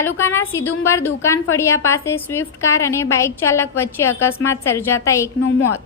તાલુકાના સિદુંબર દુકાન ફળિયા પાસે સ્વિફ્ટ કાર અને બાઇક ચાલક વચ્ચે અકસ્માત સર્જાતા એકનું મોત.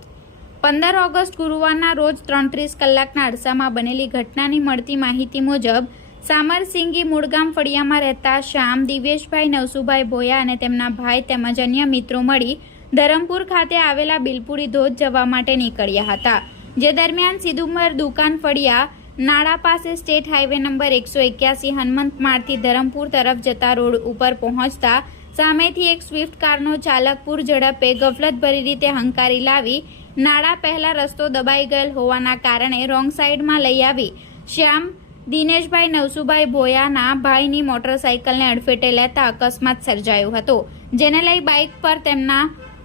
પંદર ઓગસ્ટ ગુરુવારના રોજ ત્રણ ત્રીસ કલાકના અરસામાં બનેલી ઘટનાની મળતી માહિતી મુજબ, સામરસિંગી મૂળગામ ફળિયામાં રહેતા શ્યામ દિવેશભાઈ નવસુભાઈ ભોયા અને તેમના ભાઈ તેમજ અન્ય મિત્રો મળી ધરમપુર ખાતે આવેલા બિલપુરી ધોધ જવા માટે નીકળ્યા હતા. જે દરમિયાન સિદુંબર દુકાન ફળિયા નાળા પાસે સ્ટેટ હાઈવે નંબર એકસો એક્યાસી હનુમંત ધરમપુર તરફ જતા રોડ ઉપર પહોંચતા સામેથી એક સ્વિફ્ટ કારનો ચાલક પૂર ઝડપે ગફલતભરી રીતે હંકારી લાવી નાળા પહેલા રસ્તો દબાઈ ગયેલ હોવાના કારણે રોંગ સાઈડમાં લઈ આવી. શ્યામ, દિનેશભાઈ, નવસુભાઈ ભોયાના ભાઈની મોટરસાઇકલને અડફેટે લેતા અકસ્માત સર્જાયો હતો, જેને લઈ બાઇક પર તેમના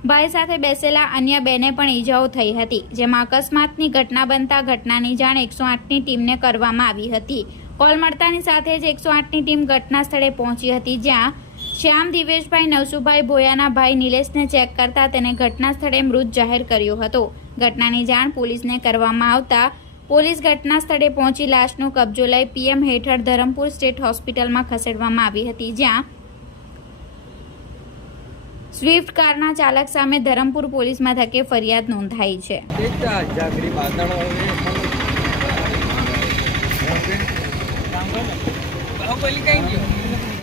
ભાઈ સાથે બેસેલા અન્ય બેને પણ ઈજાઓ થઈ હતી, જેમાં અકસ્માતની ઘટના બનતા ઘટનાની જાણ એકસો આઠની ટીમને કરવામાં આવી હતી. કોલ મળતાની સાથે જ એકસો આઠની ટીમ ઘટના સ્થળે પહોંચી હતી, જ્યાં શ્યામ દિવેશભાઈ, નવસુભાઈ ભોયાના ભાઈ નિલેશને ચેક કરતા તેને ઘટના સ્થળે મૃત જાહેર કર્યો હતો. ઘટનાની જાણ પોલીસને કરવામાં આવતા પોલીસ ઘટના સ્થળે પહોંચી લાશનો કબજો લઈ પીએમ હેઠળ ધરમપુર સ્ટેટ હોસ્પિટલમાં ખસેડવામાં આવી હતી, જ્યાં સ્વિફ્ટ કારના ચાલક સામે ધરમપુર પોલીસ મથકે ફરિયાદ નોંધાઈ છે. કઈ